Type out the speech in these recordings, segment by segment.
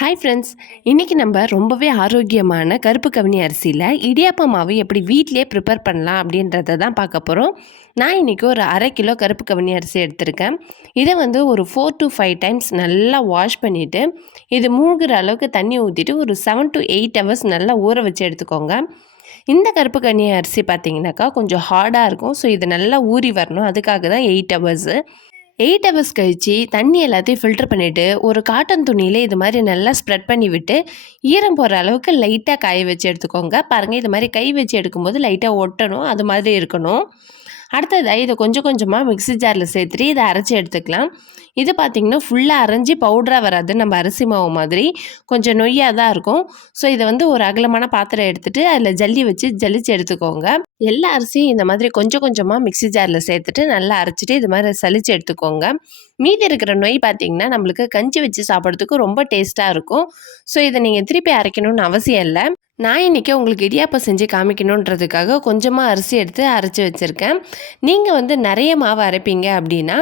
Hi friends இன்றைக்கி நம்ம ரொம்பவே ஆரோக்கியமான கருப்பு கவனி அரிசியில் இடியாப்ப மாவு எப்படி வீட்டிலே ப்ரிப்பேர் பண்ணலாம் அப்படின்றத தான் பார்க்க போகிறோம் நான் இன்றைக்கி ஒரு அரை கிலோ கருப்பு கவனி அரிசி எடுத்திருக்கேன். இதை வந்து ஒரு ஃபோர் டு ஃபைவ் டைம்ஸ் நல்லா வாஷ் பண்ணிவிட்டு இது மூழ்கிற அளவுக்கு தண்ணி ஊற்றிட்டு ஒரு செவன் டு எயிட் ஹவர்ஸ் நல்லா ஊற வச்சு எடுத்துக்கோங்க. இந்த கருப்பு கனி அரிசி பார்த்திங்கனாக்கா கொஞ்சம் ஹார்டாக இருக்கும். ஸோ இது நல்லா ஊறி வரணும். அதுக்காக தான் எயிட் ஹவர்ஸு எயிட் ஹவர்ஸ் கழித்து தண்ணி எல்லாத்தையும் ஃபில்டர் பண்ணிவிட்டு ஒரு காட்டன் துணியில் இது மாதிரி நல்லா ஸ்ப்ரெட் பண்ணி விட்டு ஈரம் போகிற அளவுக்கு லைட்டாக காய வச்சு எடுத்துக்கோங்க. பாருங்கள் இது மாதிரி கை வச்சு எடுக்கும்போது லைட்டாக ஒட்டணும் அது மாதிரி இருக்கணும். அடுத்ததாக இதை கொஞ்சம் கொஞ்சமாக மிக்ஸி ஜாரில் சேர்த்துட்டு இதை அரைச்சி எடுத்துக்கலாம். இது பார்த்திங்கன்னா ஃபுல்லாக அரைஞ்சி பவுடராக வராது. நம்ம அரிசி மாவு மாதிரி. கொஞ்சம் நொய்யாக தான் இருக்கும். ஸோ இதை வந்து ஒரு அகலமான பாத்திரம் எடுத்துகிட்டு அதில் ஜல்லி வச்சு ஜல்லிச்சு எடுத்துக்கோங்க. எல்லா அரிசியும் இந்த மாதிரி கொஞ்சம் கொஞ்சமாக மிக்ஸி ஜாரில் சேர்த்துட்டு நல்லா அரைச்சிட்டு இது மாதிரி சளிச்சு எடுத்துக்கோங்க. மீதி இருக்கிற நொய் பார்த்திங்கன்னா நம்மளுக்கு கஞ்சி வச்சு சாப்பிட்றதுக்கு ரொம்ப டேஸ்ட்டாக இருக்கும். ஸோ இதை நீங்கள் திருப்பி அரைக்கணும்னு அவசியம் இல்லை. நான் இன்றைக்கி உங்களுக்கு இடியாப்பம் செஞ்சு காமிக்கணுன்றதுக்காக கொஞ்சமாக அரிசி எடுத்து அரைச்சி வச்சுருக்கேன். நீங்கள் வந்து நிறைய மாவு அரைப்பீங்க அப்படின்னா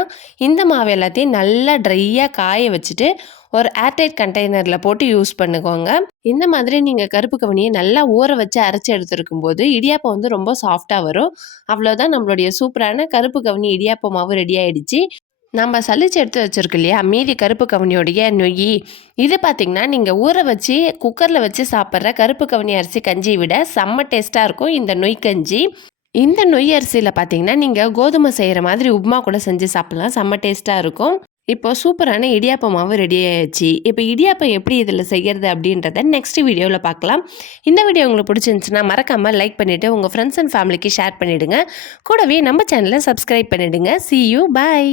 இந்த மாவு எல்லாத்தையும் நல்லா ட்ரையாக காய வச்சுட்டு ஒரு ஏர்டைட் கண்டெய்னரில் போட்டு யூஸ் பண்ணுக்கோங்க. இந்த மாதிரி நீங்கள் கருப்பு கவனியை நல்லா ஊற வச்சு அரைச்சி எடுத்துருக்கும் போது இடியாப்பம் வந்து ரொம்ப சாஃப்டாக வரும். அவ்வளோதான் நம்மளுடைய சூப்பரான கருப்பு கவனி இடியாப்பம் மாவு ரெடி ஆகிடுச்சு நம்ம சளிச்சு எடுத்து வச்சுருக்கு இல்லையா மீதி கருப்பு கவனியோடைய நொய். இது பார்த்திங்கன்னா நீங்கள் ஊற வச்சு குக்கரில் வச்சு சாப்பிட்ற கருப்பு கவனி அரிசி கஞ்சியை விட செம்ம டேஸ்ட்டாக இருக்கும் இந்த நொய் கஞ்சி. இந்த நொய் அரிசியில் பார்த்தீங்கன்னா நீங்கள் கோதுமை செய்கிற மாதிரி உப்புமா கூட செஞ்சு சாப்பிட்லாம் செம்ம டேஸ்ட்டாக இருக்கும். இப்போ சூப்பரான இடியாப்ப மாவு ரெடி ஆயிடுச்சு. இப்போ இடியாப்பம் எப்படி இதில் செய்கிறது அப்படின்றத நெக்ஸ்ட் வீடியோவில் பார்க்கலாம். இந்த வீடியோ உங்களுக்கு பிடிச்சிருந்துச்சுன்னா மறக்காமல் லைக் பண்ணிவிட்டு உங்கள் ஃப்ரெண்ட்ஸ் அண்ட் ஃபேமிலிக்கு ஷேர் பண்ணிவிடுங்க கூடவே நம்ம சேனலை சப்ஸ்கிரைப் பண்ணிவிடுங்க சி யூ பாய்